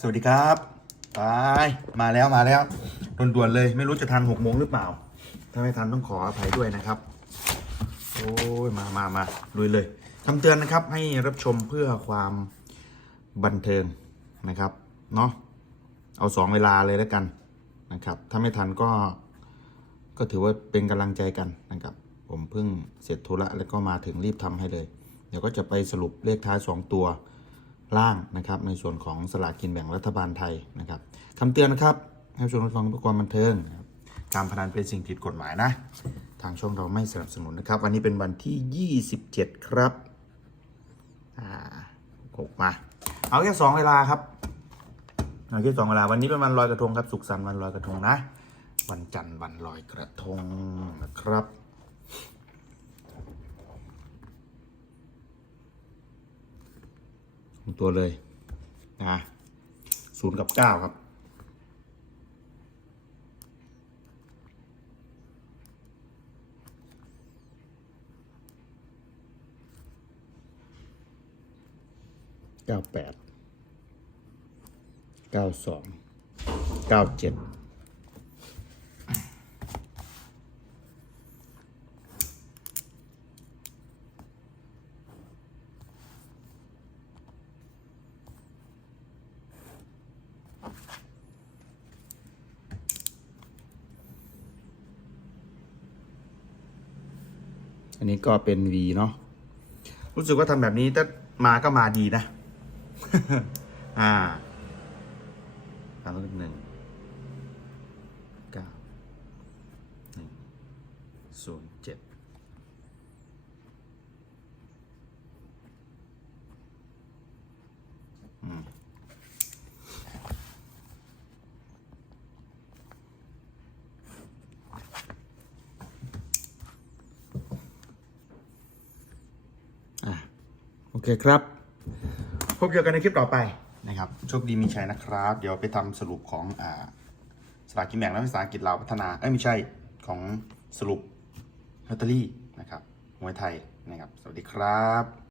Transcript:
สวัสดีครับไปมาแล้วมาแล้วด่วนๆเลยไม่รู้จะทันหกโมงหรือเปล่า ถ้าไม่ทันต้องขออภัยด้วยนะครับ โอ้ยมามามาลุยเลยคำเตือนนะครับให้รับชมเพื่อความบันเทิงนะครับเนาะเอาสองเวลาเลยแล้วกันนะครับ ถ้าไม่ทันก็ก็ถือว่าเป็นกำลังใจกันนะครับ ผมเพิ่งเสร็จธุระแล้วก็มาถึงรีบทำให้เลย เดี๋ยวก็จะไปสรุปเลขท้าย 2 ตัว ล่างนะครับในส่วนของสลากกินแบ่งรัฐบาลไทยนะครับคำเตือนนะครับให้ชมรับฟังเพื่อความบันเทิงการพนันเป็นสิ่งผิดกฎหมายนะ ทางช่องเราไม่สนับสนุนนะครับ วันนี้เป็นวันที่ 27 ครับอ่าหกมา เอาแค่สองเวลาครับเอาแค่สองเวลาวันนี้เป็นวันลอยกระทงครับ สุขสันต์วันลอยกระทงนะ วันจันทร์วันลอยกระทงนะครับ ตัวเลยนะศูนย์กับเก้าครับ เก้าแปดเก้าสองเก้าเจ็ด อันนี้ก็เป็น V เนาะรู้สึกว่าทำแบบนี้ถ้ามาก็มาดีนะ อ่าสามหนึ่งเก้าหนึ่งศูนย์เจ็ดอืมอะโอ เคครับ พบเจอกันในคลิปต่อไปนะครับ โชคดีมีชัยนะครับ เดี๋ยวไปทำสรุปของอ่าสลากกินแบ่งและวิสาหกิจลาวพัฒนา เอ้ยไม่ใช่ของสรุปลอตเตอรี่นะครับมวยไทยนะครับ สวัสดีครับ